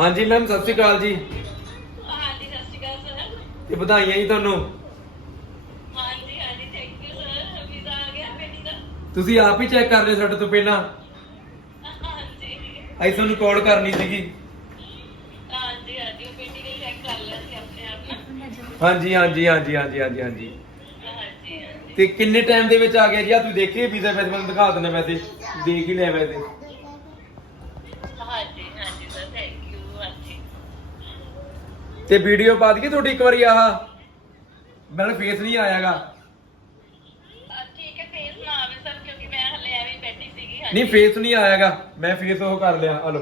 ਹਾਂਜੀ ਮੈਮ ਸਤਿ ਸ਼੍ਰੀ ਅਕਾਲ ਜੀ। ਹਾਂਜੀ ਸਤਿ ਸ਼੍ਰੀ ਅਕਾਲ ਸਰ। ਤੇ ਵਧਾਈਆਂ ਜੀ ਤੁਹਾਨੂੰ। ਹਾਂਜੀ ਹਾਂਜੀ ਥੈਂਕ ਯੂ ਸਰ ਵੀਜ਼ਾ ਆ ਗਿਆ ਬੇਟੀ ਦਾ। ਤੁਸੀਂ ਆਪ ਹੀ ਚੈੱਕ ਕਰ ਲਿਓ ਸਾਡੇ ਤੋਂ ਪਹਿਲਾਂ। ਹਾਂਜੀ। ਅਸੀਂ ਤੁਹਾਨੂੰ ਕਾਲ ਕਰਨੀ ਸੀਗੀ। ਹਾਂਜੀ ਹਾਂਜੀ ਉਹ ਬੇਟੀ ਨੇ ਚੈੱਕ ਕਰ ਲਿਆ ਸੀ ਆਪਣੇ ਆਪ ਹਾਂਜੀ ਹਾਂਜੀ ਹਾਂਜੀ ਹਾਂਜੀ ਹਾਂਜੀ ਹਾਂਜੀ। ਹਾਂਜੀ ਹਾਂਜੀ। ਤੇ ਕਿੰਨੇ ਟਾਈਮ ਦੇ ਵਿੱਚ ਆ ਗਿਆ ਜੀ? ਆ ਤੁਸੀਂ ਦੇਖੀਏ ਵੀਜ਼ਾ ਵੈਸੇ ਮੈਨੂੰ ਦਿਖਾ ਦਿੰਦਾ ਵੈਸੇ ਦੇਖ ਹੀ ਲਿਆ ਵੈਸੇ ਹਾਂਜੀ ਹਾਂਜੀ ਸਰ ਥੈਂਕ ਯੂ ਹਾਂਜੀ ਤੇ ਵੀਡੀਓ ਪਾ ਦਈਏ ਤੁਹਾਡੀ ਇੱਕ ਵਾਰੀ ਆਹ। ਮੈਨੂੰ ਫੇਸ ਨਹੀਂ ਆਇਆਗਾ। ਅਹ ਠੀਕ ਹੈ ਫੇਸ ਨਾ ਆਵੇ ਸਰ ਕਿਉਂਕਿ ਮੈਂ ਹਲੇ ਐਵੇਂ ਹੀ ਬੈਠੀ ਸੀਗੀ ਨਹੀਂ ਫੇਸ ਨਹੀਂ ਆਇਆਗਾ। ਮੈਂ ਫੇਸ ਉਹ ਕਰ ਲਿਆ ਹਲੋ।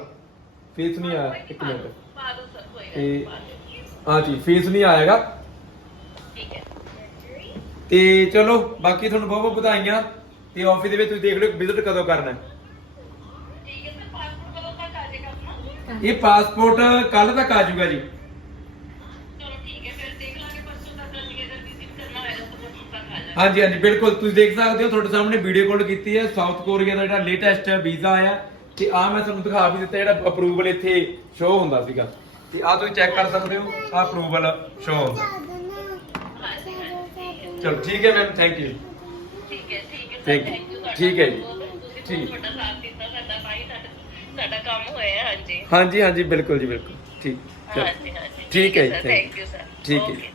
ਫੇਸ ਨਹੀਂ ਆਇਆ ਇੱਕ ਮਿੰਟ। ਪਾ ਦੋ ਸਰ ਕੋਈ ਗੱਲ ਤੇ। ਹਾਂ ਜੀ ਫੇਸ ਨਹੀਂ ਠੀਕ ਹੈ। ਤੇ ਚਲੋ ਬਾਕੀ ਤੁਹਾਨੂੰ ਬਹੁਤ ਬਹੁਤ ਵਧਾਈਆਂ। ਤੇ ਆਫਿਸ ਦੇ ਵਿੱਚ ਤੁਸੀਂ ਦੇਖ ਲਿਓ ਵਿਜ਼ਿਟ ਕਦੋਂ ਕਰਨਾ ਹੈ। ਇਹ ਪਾਸਪੋਰਟ ਕੱਲ ਤੱਕ ਆ ਜਾਊਗਾ ਜੀ ਚਲੋ ਠੀਕ ਹੈ ਫਿਰ ਦੇਖ ਲਾਂਗੇ ਪਰਸੋਂ ਤੱਕ ਅਸੀਂ ਅਗਰ ਵਿਜ਼ਿਟ ਕਰਨਾ ਹੋਏਗਾ ਤਾਂ ਪਰਸੋਂ ਤੱਕ ਆ ਜਾਏਗਾ ਹਾਂਜੀ ਹਾਂਜੀ ਬਿਲਕੁਲ। ਤੁਸੀਂ ਦੇਖ ਸਕਦੇ ਹੋ ਤੁਹਾਡੇ ਸਾਹਮਣੇ ਵੀਡੀਓ ਕਾਲ ਕੀਤੀ ਹੈ। ਸਾਊਥ ਕੋਰੀਆ ਦਾ ਜਿਹੜਾ ਲੇਟੈਸਟ ਵੀਜ਼ਾ ਆਇਆ ਤੇ ਆ ਮੈਂ ਤੁਹਾਨੂੰ ਦਿਖਾ ਵੀ ਦਿੱਤਾ ਜਿਹੜਾ ਅਪਰੂਵਲ ਇੱਥੇ ਸ਼ੋ ਹੁੰਦਾ ਸੀਗਾ। ਤੇ ਆ ਤੁਸੀਂ ਚੈੱਕ ਕਰ ਸਕਦੇ ਹੋ ਆ ਅਪਰੂਵਲ ਸ਼ੋ ਹੁੰਦਾ। ਚਲੋ ਠੀਕ ਹੈ ਮੈਮ ਥੈਂਕ ਯੂ ਠੀਕ ਹੈ ਠੀਕ ਹੈ ਠੀਕ ਹੈ ਜੀ। ਠੀਕ। ਵੱਡਾ ਸਾਥ ਦਿੱਤਾ ਸਾਡਾ ਭਾਈ ਸਾਡਾ ਕੰਮ ਹੋਇਆ ਹਾਂਜੀ। ਹਾਂਜੀ ਹਾਂਜੀ ਬਿਲਕੁਲ ਜੀ ਬਿਲਕੁਲ। ਠੀਕ ਹਾਂਜੀ ਹਾਂਜੀ। ਠੀਕ ਹੈ ਜੀ, ਥੈਂਕ ਯੂ ਸਰ ਠੀਕ ਹੈ